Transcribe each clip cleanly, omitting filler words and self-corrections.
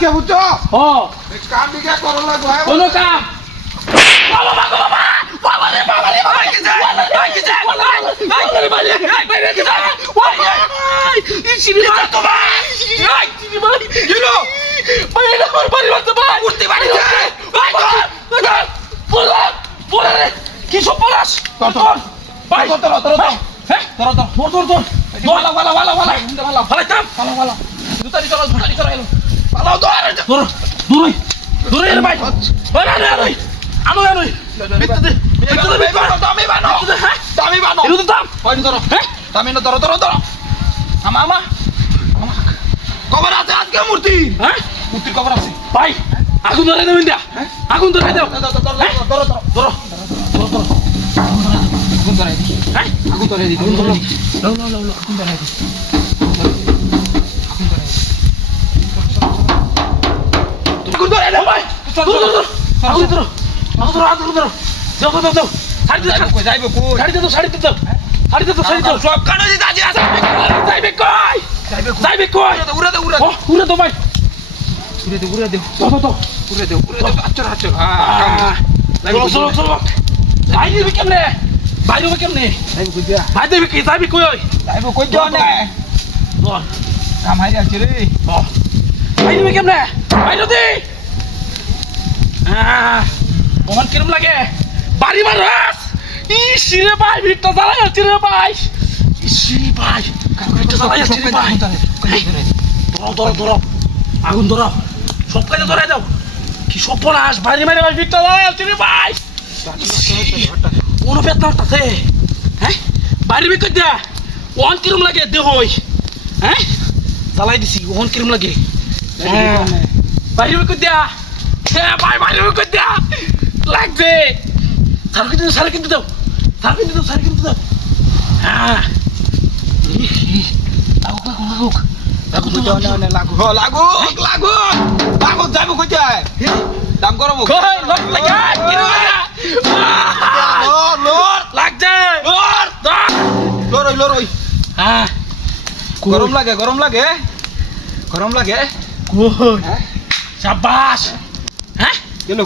কে বুঝছো ও এই কাম দিকে করো লাগো কোন কাম বাবা বাবা বাবা বাবা রে বাবা রে বাবা কি যায় কি যায় বাবা রে বাইরে বাইরে কি যায় ওই এই সিনেমা তো ভাই এই সিনেমা গেলো বাইরে আমার বাড়ি বাড়তে ভাই উঠতে বাড়ি যায় ভাই বলা বলা রে কি সব বলাস তোর ভাই তোর হ্যাঁ তোর ওয়ালা ওয়ালা ওয়ালা ওয়ালা ওয়ালা ভালো তাম ভালো ভালো দুটারি চলো এলো ভালো দূর দূর দূর এর ভাই বানা না রে আনো আনো দামি বানো হ্যাঁ দামি বানো এর দাম কয়নি ধরো হ্যাঁ দামি না ধরো আমা কবর আছে আজকে মূর্তি হ্যাঁ মূর্তির কবর আছে ভাই আগুন ধরে দেবেন দা আগুন ধরে দাও ধরো আগুন ধরে দি হ্যাঁ আগুন ধরে দি লাও আগুন ধরে দি আগুন ধরে দাও ভাই ধরো আগুন ধরো যাও শাড়ি দে কই যাইবো কই শাড়ি দে সব কানো দি দাজি আছে যাইবে কই উড়া দে ভাই উড়া দে আচ্ছা চলো যাইবি কেমনে বাইরে কেমনে যাইবো কই দিয়া ভাই দেবি কি যাইবি কই যাইবো কই যাও না বল কাম হাই আছে রে বাইরে কেমনে বাইরে দে ওমান কিরম লাগে বাড়ি মারাস ইসি রে ভাই ভিড়টা জ্বালাই আছে রে ভাই ইসি ভাই ভিড়টা জ্বালাই আছে রে ভাই ধরো আগুন ধরো সব কাজে ধরে যাও কি সর্বনাশ বাড়ি মারে ভাই ভিড়টা জ্বালাই আছে রে ভাই কোনো বেতন আছে হ্যাঁ বাড়ি বিকে দে ওন কিরম লাগে দে হই হ্যাঁ জ্বালাই দিছি ওন কিরম লাগে বাড়ি বিকে দে হ্যাঁ ভাই বাড়ি বিকে দে লাগবে সারা কিন্তু দাও হ্যাঁ লাগু যাবো কই যায় দাম গরম লাগছে লড়ই হ্যাঁ গরম লাগে কই শাবাশ হ্যাঁ গেল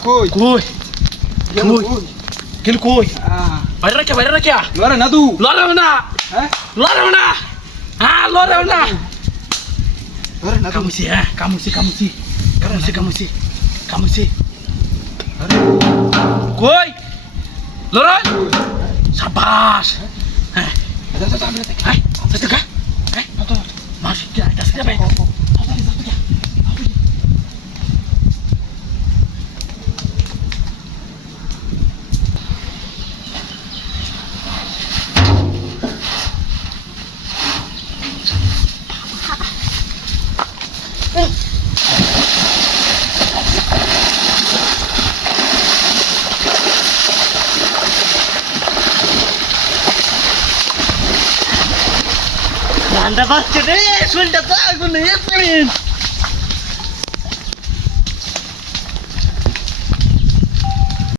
কই বাইরে রাখিয়া লড়ে না তুই লড়ে না হ্যাঁ লড়ে না কামুছি হ্যাঁ কামুছি কই লড়ে শাবাশ হ্যাঁ মাসি কি আইতাছ রে ভাই ঠান্ডা পাচ্ছে রে শরীরটা তো আগুন হয়ে